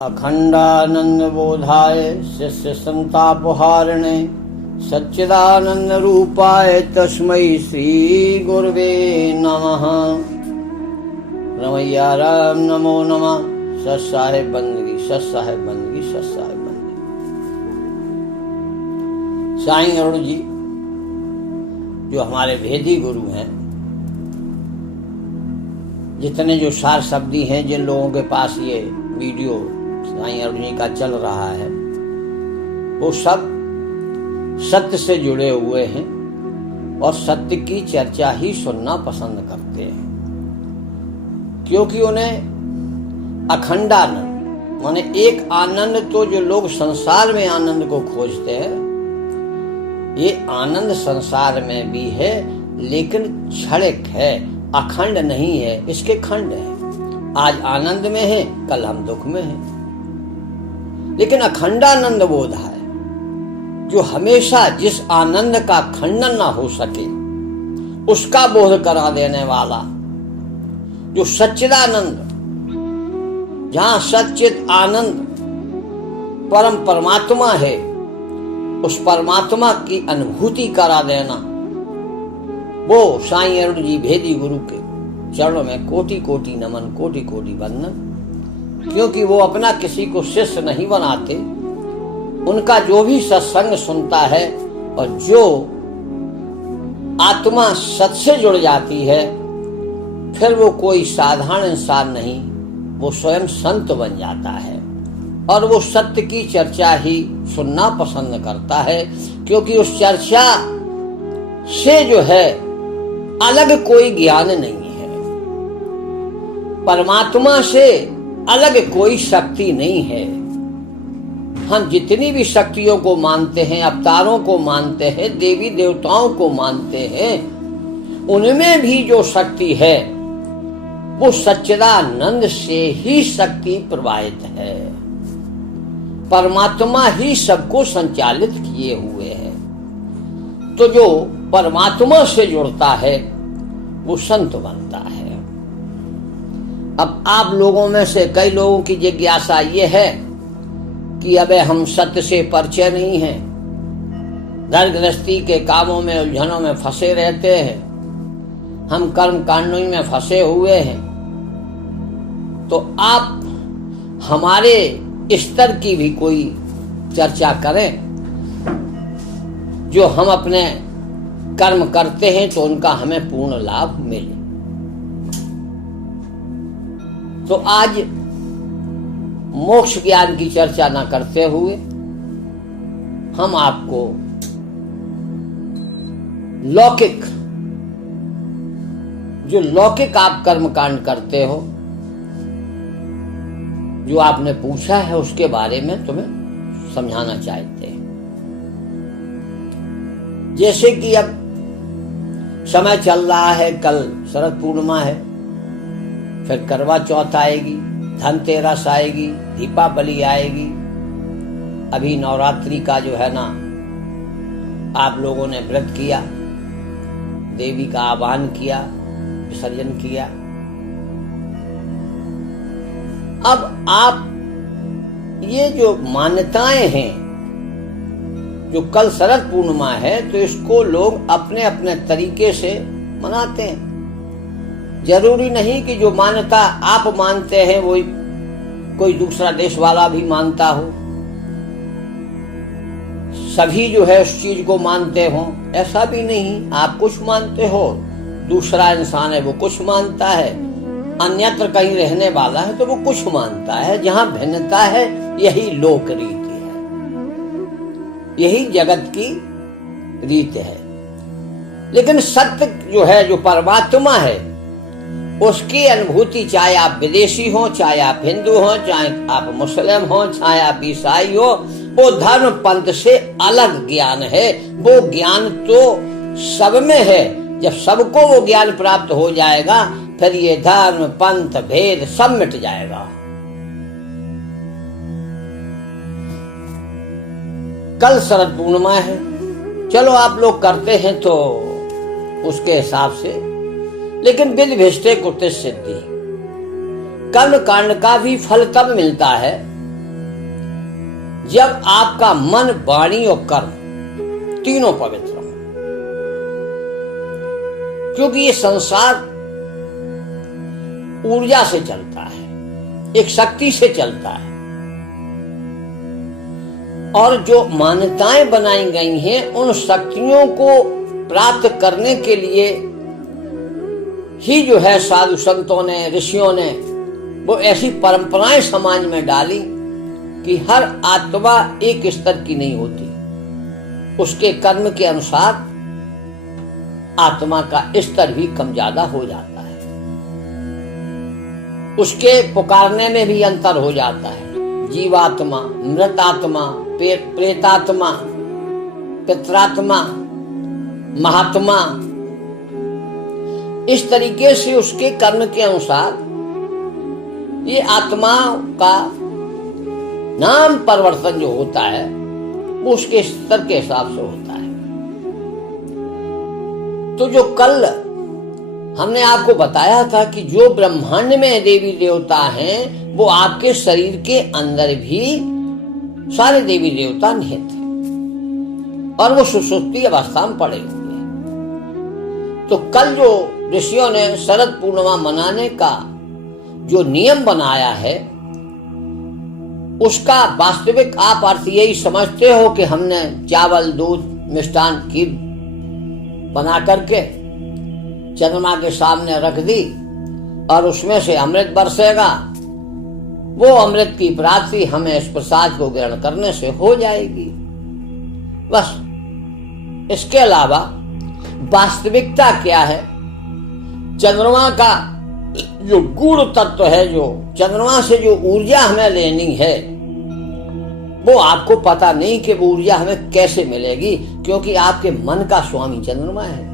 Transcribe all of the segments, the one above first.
अखंडानंद बोधाय शिष्य संतापहारिणे सच्चिदानंद रूपाय तस्मै श्री गुरुवे नमः। रमैया राम नमो नमः। सत्साहेब बंदगी, सत्साहेब बंदगी, सत्साहेब बंदगी। साईं अरुण जी जो हमारे भेदी गुरु हैं, जितने जो सार शब्दी हैं, जिन लोगों के पास ये वीडियो साईं अरुण जी का चल रहा है, वो सब सत्य से जुड़े हुए हैं और सत्य की चर्चा ही सुनना पसंद करते हैं, क्योंकि उन्हें अखंडानंद माने एक आनंद, तो जो लोग संसार में आनंद को खोजते हैं, ये आनंद संसार में भी है, लेकिन क्षणिक है, अखंड नहीं है। इसके खंड है, आज आनंद में है, कल हम दुख में हैं। लेकिन अखंडानंद बोध है जो हमेशा जिस आनंद का खंडन ना हो सके उसका बोध करा देने वाला, जो सच्चिदानंद, जहां सच्चित आनंद परम परमात्मा है, उस परमात्मा की अनुभूति करा देना, वो साईं अरुण जी भेदी गुरु के चरणों में कोटि कोटि नमन, कोटि कोटि वंदन। क्योंकि वो अपना किसी को शिष्य नहीं बनाते, उनका जो भी सत्संग सुनता है और जो आत्मा सत से जुड़ जाती है, फिर वो कोई साधारण इंसान नहीं, वो स्वयं संत बन जाता है और वो सत्य की चर्चा ही सुनना पसंद करता है। क्योंकि उस चर्चा से जो है अलग कोई ज्ञान नहीं है, परमात्मा से अलग कोई शक्ति नहीं है। हम जितनी भी शक्तियों को मानते हैं, अवतारों को मानते हैं, देवी देवताओं को मानते हैं, उनमें भी जो शक्ति है वो सच्चिदानंद से ही शक्ति प्रवाहित है। परमात्मा ही सबको संचालित किए हुए है। तो जो परमात्मा से जुड़ता है वो संत बनता है। अब आप लोगों में से कई लोगों की जिज्ञासा ये है कि अबे हम सत्य से परिचय नहीं है, घर गृहस्थी के कामों में, उलझनों में फंसे रहते हैं, हम कर्म कांडों में फंसे हुए हैं, तो आप हमारे स्तर की भी कोई चर्चा करें, जो हम अपने कर्म करते हैं तो उनका हमें पूर्ण लाभ मिले। तो आज मोक्ष ज्ञान की चर्चा न करते हुए हम आपको लौकिक, जो लौकिक आप कर्म कांड करते हो, जो आपने पूछा है, उसके बारे में तुम्हें समझाना चाहते हैं। जैसे कि अब समय चल रहा है, कल शरद पूर्णिमा है, फिर करवा चौथ आएगी, धनतेरस आएगी, दीपावली आएगी, अभी नवरात्रि का जो है ना, आप लोगों ने व्रत किया, देवी का आह्वान किया, विसर्जन किया। अब आप ये जो मान्यताएं हैं, जो कल शरद पूर्णिमा है, तो इसको लोग अपने अपने तरीके से मनाते हैं। जरूरी नहीं कि जो मान्यता आप मानते हैं वो कोई दूसरा देश वाला भी मानता हो, सभी जो है उस चीज को मानते हो, ऐसा भी नहीं। आप कुछ मानते हो, दूसरा इंसान है वो कुछ मानता है, अन्यत्र कहीं रहने वाला है तो वो कुछ मानता है। जहां भिन्नता है यही लोक रीति है, यही जगत की रीत है। लेकिन सत्य जो है, जो परमात्मा है, उसकी अनुभूति, चाहे आप विदेशी हो, चाहे आप हिंदू हो, चाहे आप मुस्लिम हो, चाहे आप ईसाई हो, वो धर्म पंथ से अलग ज्ञान है। वो ज्ञान तो सब में है। जब सबको वो ज्ञान प्राप्त हो जाएगा, फिर ये धर्म पंथ भेद सब मिट जाएगा। कल शरद पूर्णिमा है, चलो आप लोग करते हैं तो उसके हिसाब से, लेकिन विधि भेष्टे कुटिस सिद्धि, कर्म कांड का भी फल तब मिलता है जब आपका मन, वाणी और कर्म तीनों पवित्र हो। क्योंकि ये संसार ऊर्जा से चलता है, एक शक्ति से चलता है, और जो मान्यताएं बनाई गई हैं उन शक्तियों को प्राप्त करने के लिए ही जो है साधु संतों ने, ऋषियों ने वो ऐसी परंपराएं समाज में डाली कि हर आत्मा एक स्तर की नहीं होती, उसके कर्म के अनुसार आत्मा का स्तर भी कम ज्यादा हो जाता है, उसके पुकारने में भी अंतर हो जाता है। जीवात्मा, मृतात्मा, प्रेतात्मा, पितरात्मा, महात्मा, इस तरीके से उसके कर्म के अनुसार ये आत्माओं का नाम परिवर्तन जो होता है वो उसके स्तर के हिसाब से होता है। तो जो कल हमने आपको बताया था कि जो ब्रह्मांड में देवी देवता हैं वो आपके शरीर के अंदर भी सारे देवी देवता निहित हैं और वो सुषुप्ति अवस्था में पड़े हुए हैं। तो कल जो ऋषियों ने शरद पूर्णिमा मनाने का जो नियम बनाया है उसका वास्तविक आप अर्थ यही समझते हो कि हमने चावल, दूध, मिष्ठान, खीर बना करके चंद्रमा के सामने रख दी और उसमें से अमृत बरसेगा, वो अमृत की प्राप्ति हमें इस प्रसाद को ग्रहण करने से हो जाएगी, बस। इसके अलावा वास्तविकता क्या है? चंद्रमा का जो गूढ़ तत्व है, जो चंद्रमा से जो ऊर्जा हमें लेनी है वो आपको पता नहीं कि वो ऊर्जा हमें कैसे मिलेगी, क्योंकि आपके मन का स्वामी चंद्रमा है।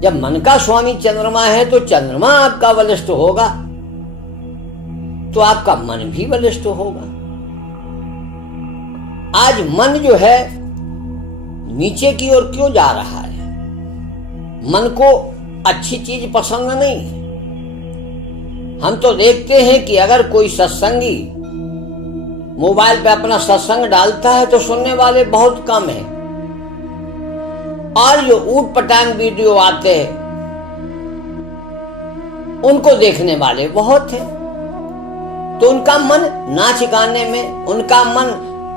जब मन का स्वामी चंद्रमा है तो चंद्रमा आपका बलिष्ठ होगा तो आपका मन भी बलिष्ठ होगा। आज मन जो है नीचे की ओर क्यों जा रहा है? मन को अच्छी चीज पसंद नहीं है। हम तो देखते हैं कि अगर कोई सत्संगी मोबाइल पे अपना सत्संग डालता है तो सुनने वाले बहुत कम हैं, और जो ऊट पटांग वीडियो आते हैं उनको देखने वाले बहुत हैं। तो उनका मन नाच गाने में, उनका मन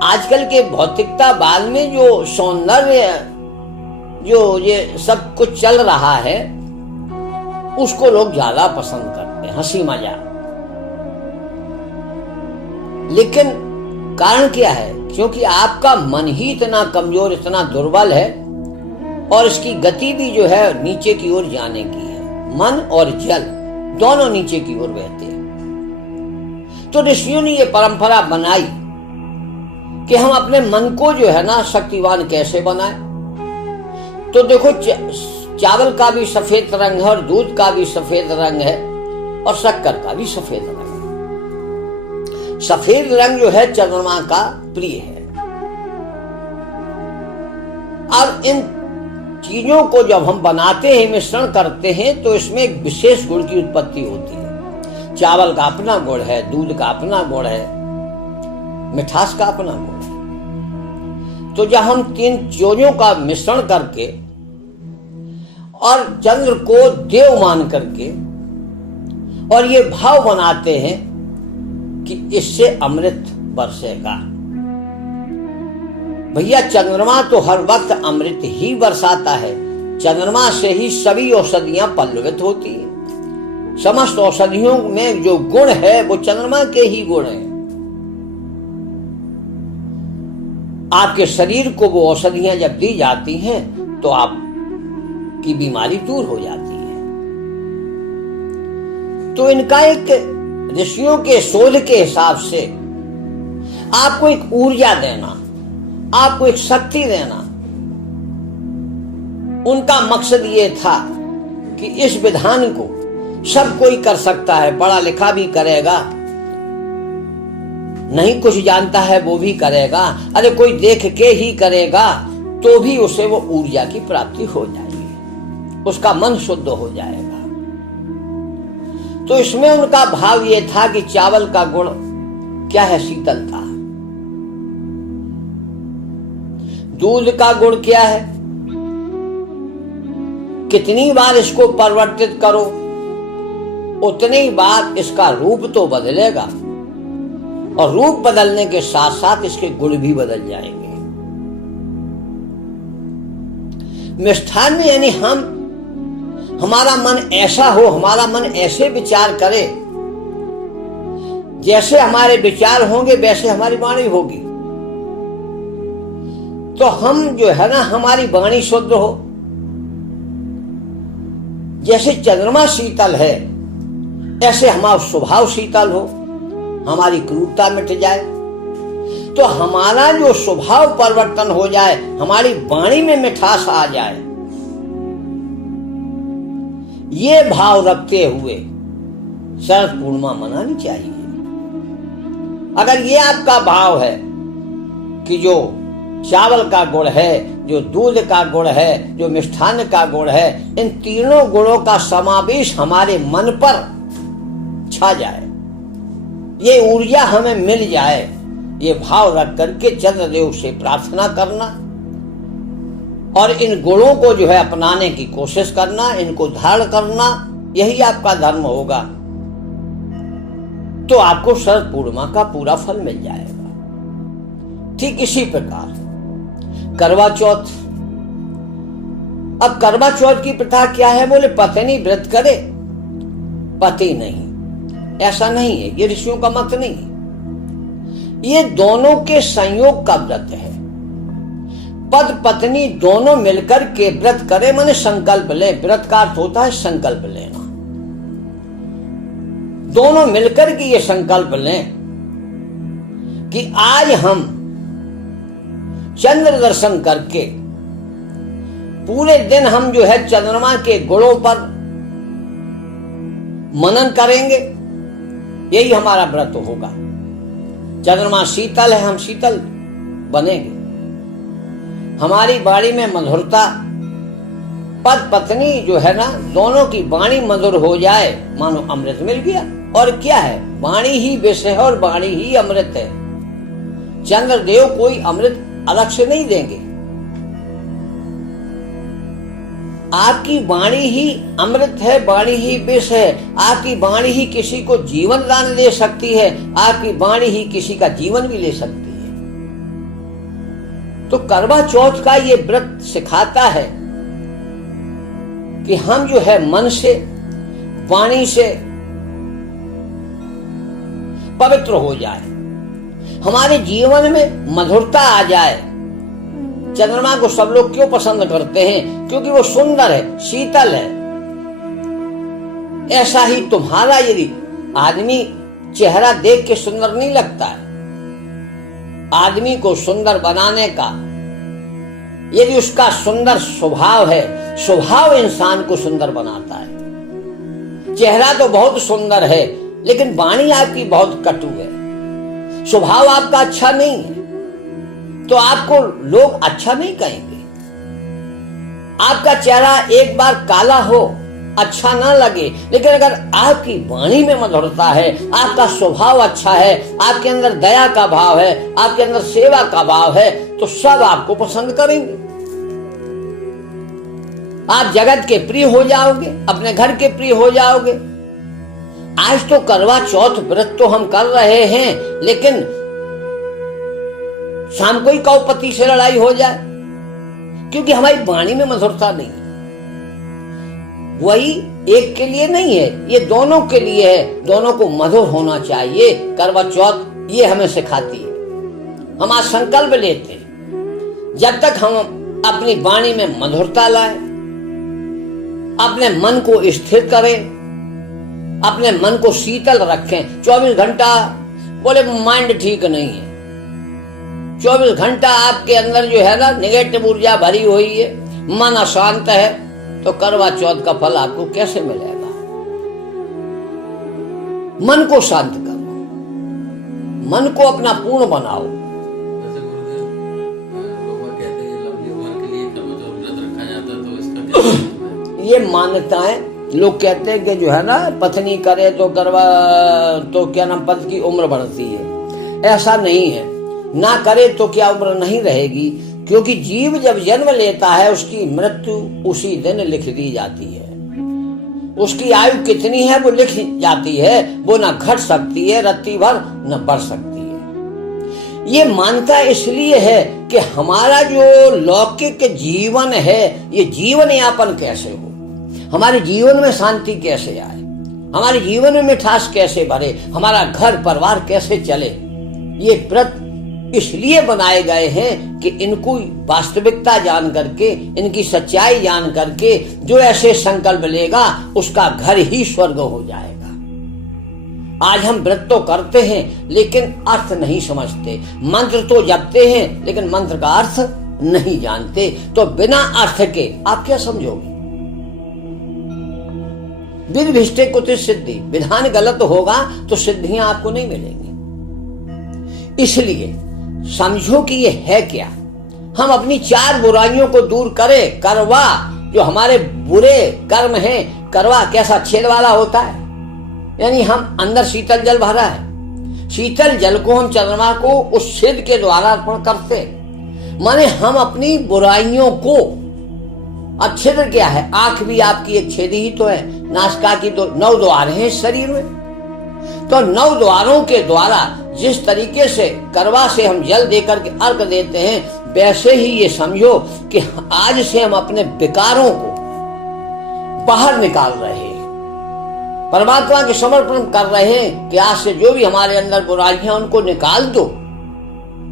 आजकल के भौतिकतावाद में जो सौंदर्य, जो ये सब कुछ चल रहा है उसको लोग ज्यादा पसंद करते हैं, हंसी मजाक। लेकिन कारण क्या है? क्योंकि आपका मन ही इतना कमजोर, इतना दुर्बल है, और इसकी गति भी जो है नीचे की ओर जाने की है। मन और जल दोनों नीचे की ओर बहते हैं। तो ऋषियों ने ये परंपरा बनाई कि हम अपने मन को जो है ना शक्तिवान कैसे बनाए। तो देखो, चावल का भी सफेद रंग है और दूध का भी सफेद रंग है और शक्कर का भी सफेद रंग है। सफेद रंग जो है चंद्रमा का प्रिय है। और इन चीजों को जब हम बनाते हैं, मिश्रण करते हैं, तो इसमें एक विशेष गुण की उत्पत्ति होती है। चावल का अपना गुण है, दूध का अपना गुण है, मिठास का अपना गुण है। तो जब हम तीन चीजों का मिश्रण करके और चंद्र को देव मान करके और ये भाव बनाते हैं कि इससे अमृत बरसेगा। भैया, चंद्रमा तो हर वक्त अमृत ही बरसाता है। चंद्रमा से ही सभी औषधियां पल्लवित होती हैं। समस्त औषधियों में जो गुण है वो चंद्रमा के ही गुण है। आपके शरीर को वो औषधियां जब दी जाती हैं तो आपकी बीमारी दूर हो जाती है। तो इनका एक ऋषियों के शोध के हिसाब से आपको एक ऊर्जा देना, आपको एक शक्ति देना, उनका मकसद ये था कि इस विधान को सब कोई कर सकता है। पढ़ा लिखा भी करेगा, नहीं कुछ जानता है वो भी करेगा, अरे कोई देख के ही करेगा तो भी उसे वो ऊर्जा की प्राप्ति हो जाएगी, उसका मन शुद्ध हो जाएगा। तो इसमें उनका भाव ये था कि चावल का गुण क्या है? शीतलता। दूध का गुण क्या है, कितनी बार इसको परिवर्तित करो उतनी बार इसका रूप तो बदलेगा, और रूप बदलने के साथ साथ इसके गुण भी बदल जाएंगे। मिष्ठान में यानी हमारा मन ऐसा हो, हमारा मन ऐसे विचार करे, जैसे हमारे विचार होंगे वैसे हमारी वाणी होगी। तो हम जो है ना, हमारी वाणी शुद्ध हो। जैसे चंद्रमा शीतल है ऐसे हमारा स्वभाव शीतल हो, हमारी क्रूरता मिट जाए, तो हमारा जो स्वभाव परिवर्तन हो जाए, हमारी वाणी में मिठास आ जाए। ये भाव रखते हुए शरद पूर्णिमा मनानी चाहिए। अगर ये आपका भाव है कि जो चावल का गुण है, जो दूध का गुण है, जो मिष्ठान का गुण है, इन तीनों गुणों का समावेश हमारे मन पर छा जाए, ये ऊर्जा हमें मिल जाए, ये भाव रख करके चंद्रदेव से प्रार्थना करना और इन गुणों को जो है अपनाने की कोशिश करना, इनको धारण करना, यही आपका धर्म होगा। तो आपको शरद पूर्णिमा का पूरा फल मिल जाएगा। ठीक इसी प्रकार करवा चौथ। अब करवा चौथ की प्रथा क्या है? बोले पत्नी व्रत करे पति नहीं, ऐसा नहीं है, ये ऋषियों का मत नहीं है। ये दोनों के संयोग का व्रत है। पति पत्नी दोनों मिलकर के व्रत करे, माने संकल्प ले। व्रत का अर्थ होता है संकल्प लेना। दोनों मिलकर के ये संकल्प लें कि आज हम चंद्र दर्शन करके पूरे दिन हम जो है चंद्रमा के गुणों पर मनन करेंगे, यही हमारा व्रत होगा। चंद्रमा शीतल है, हम शीतल बनेंगे। हमारी वाणी में मधुरता, पति पत्नी जो है ना, दोनों की वाणी मधुर हो जाए, मानो अमृत मिल गया। और क्या है? वाणी ही विष है और वाणी ही अमृत है। चंद्रदेव कोई अमृत अलग से नहीं देंगे। आपकी वाणी ही अमृत है, वाणी ही विष है। आपकी वाणी ही किसी को जीवन दान दे सकती है, आपकी वाणी ही किसी का जीवन भी ले सकती है। तो करवा चौथ का ये व्रत सिखाता है कि हम जो है मन से, वाणी से पवित्र हो जाए, हमारे जीवन में मधुरता आ जाए। चंद्रमा को सब लोग क्यों पसंद करते हैं? क्योंकि वो सुंदर है, शीतल है। ऐसा ही तुम्हारा यदि आदमी चेहरा देख के सुंदर नहीं लगता है, आदमी को सुंदर बनाने का यदि उसका सुंदर स्वभाव है, स्वभाव इंसान को सुंदर बनाता है। चेहरा तो बहुत सुंदर है लेकिन वाणी आपकी बहुत कटु है, स्वभाव आपका अच्छा नहीं है, तो आपको लोग अच्छा नहीं कहेंगे। आपका चेहरा एक बार काला हो, अच्छा ना लगे, लेकिन अगर आपकी वाणी में मधुरता है, आपका स्वभाव अच्छा है, आपके अंदर दया का भाव है, आपके अंदर सेवा का भाव है, तो सब आपको पसंद करेंगे। आप जगत के प्रिय हो जाओगे, अपने घर के प्रिय हो जाओगे। आज तो करवा चौथ व्रत तो हम कर रहे हैं, लेकिन शाम को ही कौ पति से लड़ाई हो जाए, क्योंकि हमारी वाणी में मधुरता नहीं है। वही एक के लिए नहीं है, ये दोनों के लिए है। दोनों को मधुर होना चाहिए। करवा चौथ ये हमें सिखाती है। हम आज संकल्प लेते हैं, जब तक हम अपनी वाणी में मधुरता लाए, अपने मन को स्थिर करें, अपने मन को शीतल रखें। 24 घंटा बोले माइंड ठीक नहीं है, 24 घंटा आपके अंदर जो है ना नेगेटिव ऊर्जा भरी हुई है, मन अशांत है, तो करवा चौथ का फल आपको कैसे मिलेगा? मन को शांत करो, मन को अपना पूर्ण बनाओ। ये मान्यताएं लोग कहते हैं कि जो है ना पत्नी करे तो करवा तो क्या नाम पति की उम्र बढ़ती है। ऐसा नहीं है, ना करे तो क्या उम्र नहीं रहेगी, क्योंकि जीव जब जन्म लेता है उसकी मृत्यु उसी दिन लिख दी जाती है। उसकी आयु कितनी है वो लिख जाती है, वो ना घट सकती है रत्ती भर न बढ़ सकती है। ये मानता इसलिए है कि हमारा जो लौकिक जीवन है ये जीवन यापन कैसे हो, हमारे जीवन में शांति कैसे आए, हमारे जीवन में मिठास कैसे भरे, हमारा घर परिवार कैसे चले। ये व्रत इसलिए बनाए गए हैं कि इनको वास्तविकता जान करके, इनकी सच्चाई जान करके जो ऐसे संकल्प लेगा उसका घर ही स्वर्ग हो जाएगा। आज हम व्रत तो करते हैं लेकिन अर्थ नहीं समझते, मंत्र तो जपते हैं लेकिन मंत्र का अर्थ नहीं जानते। तो बिना अर्थ के आप क्या समझोगे? विधिष्ठे कुछ सिद्धि, विधान गलत होगा तो सिद्धियां आपको नहीं मिलेंगी। इसलिए समझो कि ये है क्या। हम अपनी 4 बुराइयों को दूर करें। करवा, जो हमारे बुरे कर्म हैं, करवा कैसा छेद वाला होता है, यानी हम अंदर शीतल जल भरा है, शीतल जल को हम चंद्रमा को उस छेद के द्वारा अर्पण करते, माने हम अपनी बुराइयों को। अब छिद्र क्या है? आंख भी आपकी एक छेद ही तो है, नासिका की तो 9 द्वार हैं शरीर में। तो 9 द्वारों के द्वारा जिस तरीके से करवा से हम जल देकर के अर्घ देते हैं, वैसे ही ये समझो कि आज से हम अपने विकारों को बाहर निकाल रहे हैं, परमात्मा के समर्पण कर रहे हैं कि आज से जो भी हमारे अंदर बुराइयां उनको निकाल दो,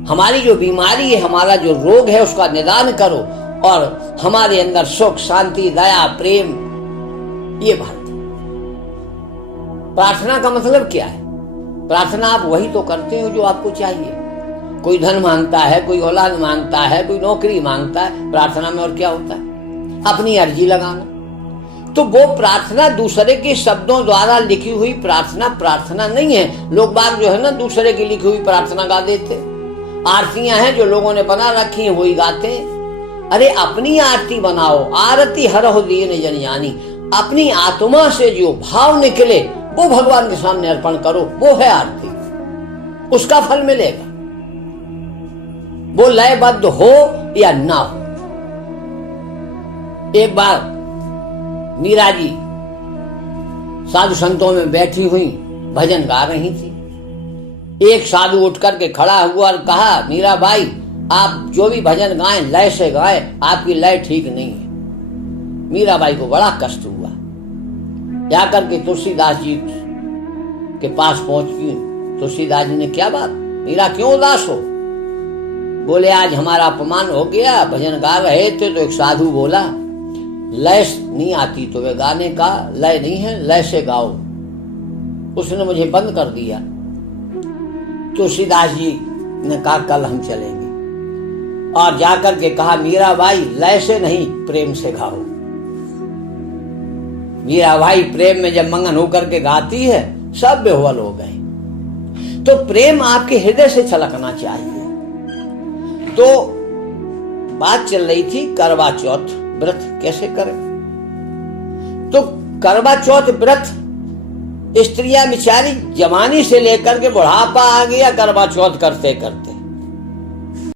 हमारी जो बीमारी है, हमारा जो रोग है उसका निदान करो और हमारे अंदर सुख शांति दया प्रेम ये भर दो। प्रार्थना का मतलब क्या है? प्रार्थना आप वही तो करते हो जो आपको चाहिए। कोई धन मांगता है, कोई औलाद मांगता है, कोई नौकरी मांगता है, प्रार्थना में और क्या होता है? अपनी अर्जी लगाना। तो वो प्रार्थना दूसरे के शब्दों द्वारा लिखी हुई प्रार्थना प्रार्थना नहीं है। लोग बाग जो है ना दूसरे की लिखी हुई प्रार्थना गा देते। आरतियां हैं जो लोगों ने बना रखी है वही गाते। अरे अपनी आरती बनाओ, आरती हरहु दीन जन जानी। अपनी आत्मा से जो भाव निकले वो भगवान के सामने अर्पण करो, वो है आरती, उसका फल मिलेगा। वो लयबद्ध हो या ना हो। एक बार मीरा जी साधु संतों में बैठी हुई भजन गा रही थी। एक साधु उठ करके खड़ा हुआ और कहा, मीरा भाई आप जो भी भजन गाएं लय से गाएं, आपकी लय ठीक नहीं है। मीरा बाई को बड़ा कष्ट हुआ। जाकर के तुलसीदास जी के पास पहुंची। तुलसीदास जी ने, क्या बात मीरा क्यों उदास हो? बोले आज हमारा अपमान हो गया, भजन गा रहे थे तो एक साधु बोला लय नहीं आती तो वे गाने का लय नहीं है, लय से गाओ। उसने मुझे बंद कर दिया। तुलसीदास जी ने कहा कल हम चलेंगे, और जाकर के कहा मीरा भाई लय से नहीं प्रेम से गाओ। मीरा भाई प्रेम में जब मंगन होकर के गाती है सब बेहवल हो गए। तो प्रेम आपके हृदय से छलकना चाहिए। तो बात चल रही थी करवा चौथ व्रत कैसे करें। तो करवा चौथ व्रत स्त्रियां बेचारी जवानी से लेकर के बुढ़ापा आ गया करवा चौथ करते करते।